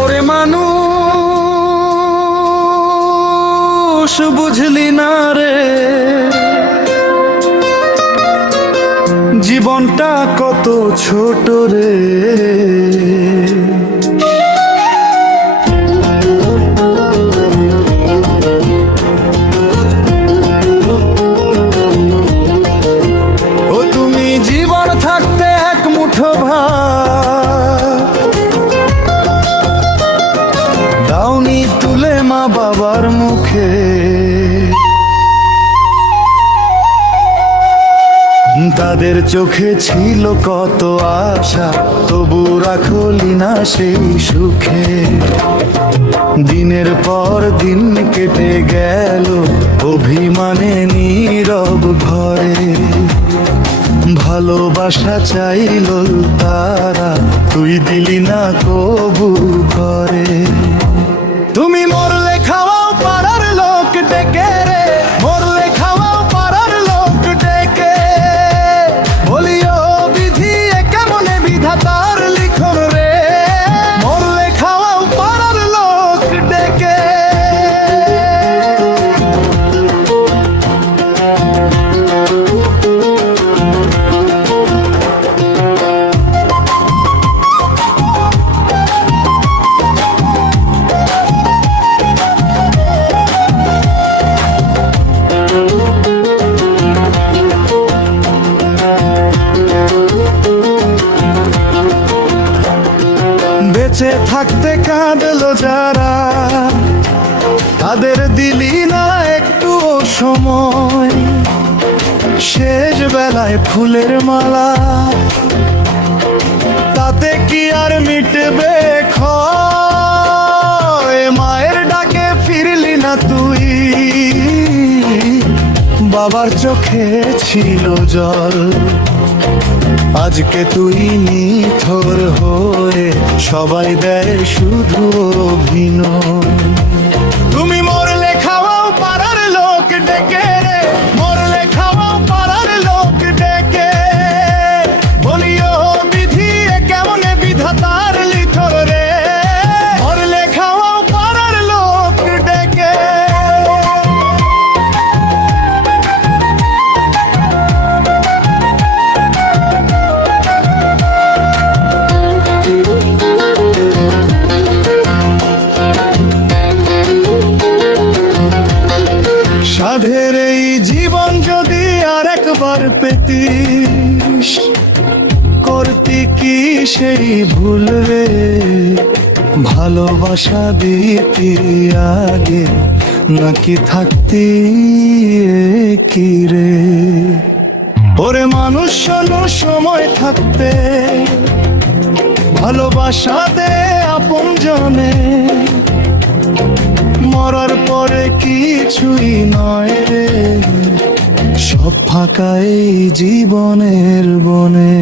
ওরে মানুষ বুঝলি না রে, জীবনটা কত ছোট রে। ও তুমি জীবন থাকতে এক মুঠো ভাত দাওনি তুলে মা বাবার মুখে, তাদের চোখে ছিল কত আশা, তবু রাখলি না সেই সুখে। দিনের পর দিন কেটে গেল অভিমানে নীরব ঘরে, ভালোবাসা চাইল তারা, তুই দিলি না কবু করে। তুমি মরলে খাওয়াও পাড়ার লোক ডেকে রে, মরলে খাওয়াও পাড়ার লোক ডেকে, বলিও বিধি কেমনে বিধাতার লিখন রে, মরলে খাওয়াও পাড়ার লোক ডেকে। বেঁচে থাকতে কাঁদলো যারা, তাদের দিলি না একটু সময়, শেষ বেলায় ফুলের মালা, তাতে কি আর মিটবে ক্ষয়। মায়ের ডাকে ফিরলি না তুই, বাবার চোখে ছিল জল, আজকে তুই নিথর হয়ে সবাই দেয় শুধু অভিনয়। তুমি মরলে খাওয়াও পাড়ার লোক ডেকে রে, মরলে খাওয়াও পাড়ার লোক ডেকে, বলিও বিধি কেমনে বিধাতার লিখন রে, মরলে খাওয়াও পাড়ার লোক ডেকে। সাধের এই জীবন যদি আর একবার পেতিস, করতি কি সেই ভুল রে, ভালোবাসা দিতি আগে নাকি থাকতি কি রে। ওরে মানুষ শোনো সময় থাকতে ভালোবাসা দে আপন জনে, মরার পরে কিছুই নয় রে, সব ফাঁকা এই জীবনের বনে।